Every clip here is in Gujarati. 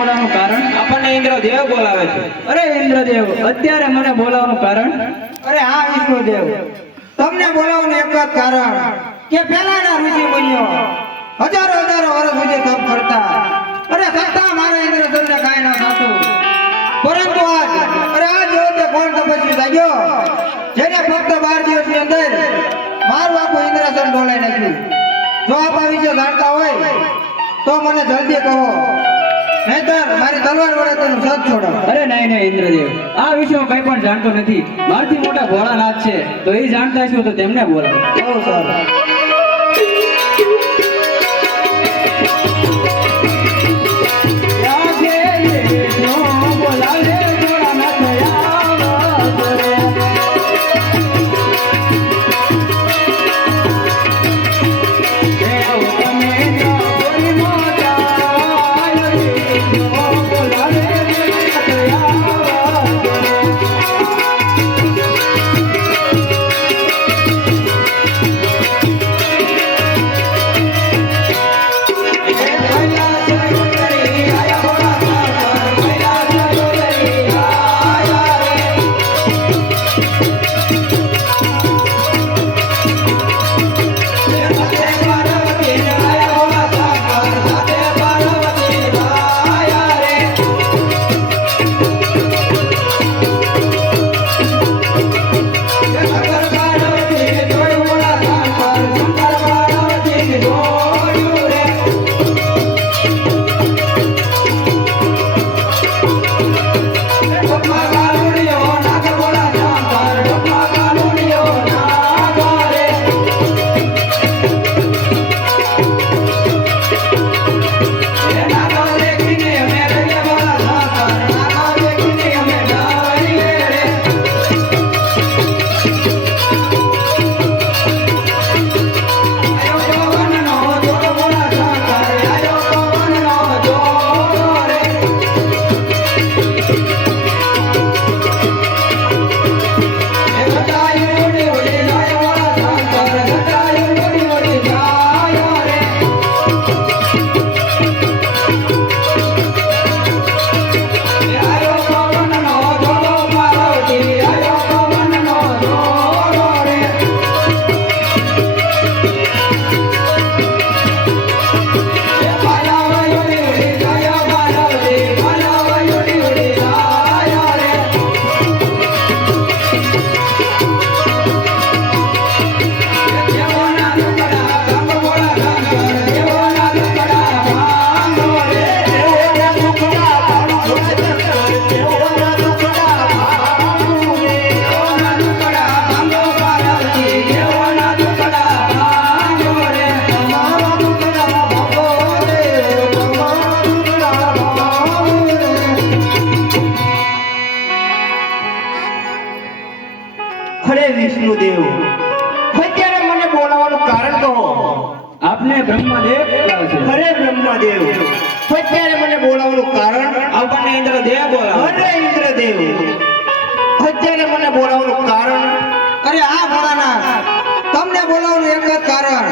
બોલાવવાનું કારણ? આપણને ઇન્દ્રદેવ બોલાવે છે. અરે ઇન્દ્રદેવ, અત્યારે મને બોલાવવાનું કારણ? અરે હા વિષ્ણુદેવ, તમને બોલાવવાનું એક જ કારણ કે પહેલાના ઋષિ મુનિઓ હજારો વર્ષ સુધી તપ કરતા, અરે છતાં મારા ઇન્દ્રદેવને કાંઈ ન થતું. પરંતુ આજ વખતે કોણ તપસ્વી લાગ્યો જેને ફક્ત 12 દિવસની અંદર મારું આખું ઇન્દ્રસન ડોલાઈ નાખ્યું. જો આપ આ વિશે જાણતા હોય તો મને જલ્દી કહો, નહીતર મારી તલવાર વડે તેનું સત છોડો. અરે નહીં ઇન્દ્રદેવ, આ વિષય કંઈ પણ જાણતો નથી. મારથી મોટા ભોળાનાથ છે, તો એ જાણતા હશો તો તેમને બોલાવો. બહુ સારું. વિષ્ણુદેવ, અત્યારે મને બોલાવવાનું કારણ કહો. આપને બ્રહ્મદેવ બોલાવે છે. અરે બ્રહ્મદેવ, અત્યારે મને બોલાવવાનું કારણ? આપણને ઇન્દ્રદેવ બોલાવે. અરે ઇન્દ્રદેવ, અત્યારે મને બોલાવવાનું કારણ? અરે આ ભોળાનાથ, તમને બોલાવવાનું એક જ કારણ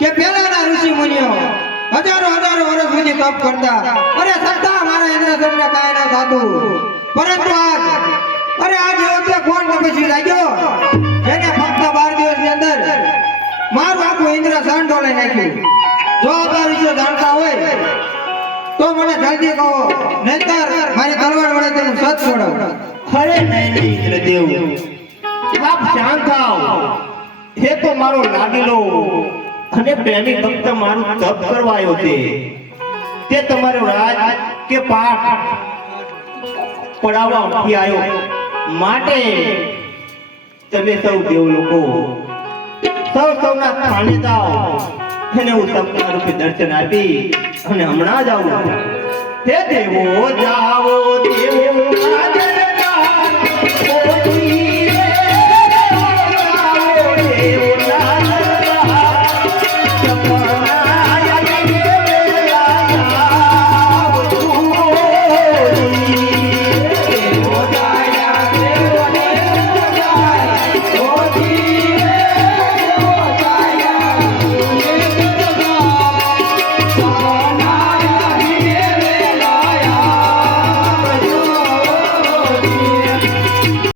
કે પહેલાના ઋષિ મુનિઓ હજારો વર્ષ સુધી તપ કરતા, અરે છતાં મારા ઇન્દ્રસનને કાંઈ ન થતું. પરંતુ આજ વખતે કોણ તપસ્વી લાગ્યો જેને ફક્ત 12 દિવસની અંદર મારું આખું ઇન્દ્રસન ડોલાઈ નાખ્યું. જો આપ આ વિશે જાણતા હોય તો મને જલ્દી કહો, નહીતર મારી તલવાર વડે તેનું સત છોડો. અરે નહીં ઇન્દ્રદેવ, આપ શાંત થાઓ. હે તો મારો લાગેલો અને પ્રેમી ભક્ત મારું તપ કરવાયો છે. તે તમારો રાજ કે પાઠ પડાવવા નથી આવ્યો. માટે તમે સૌ દેવ લોકો સૌના સ્થાને જાઓ અને હું સપના રૂપે દર્શન આપી અને હમણાં જ આવું. હે દેવો જાઓ દેવો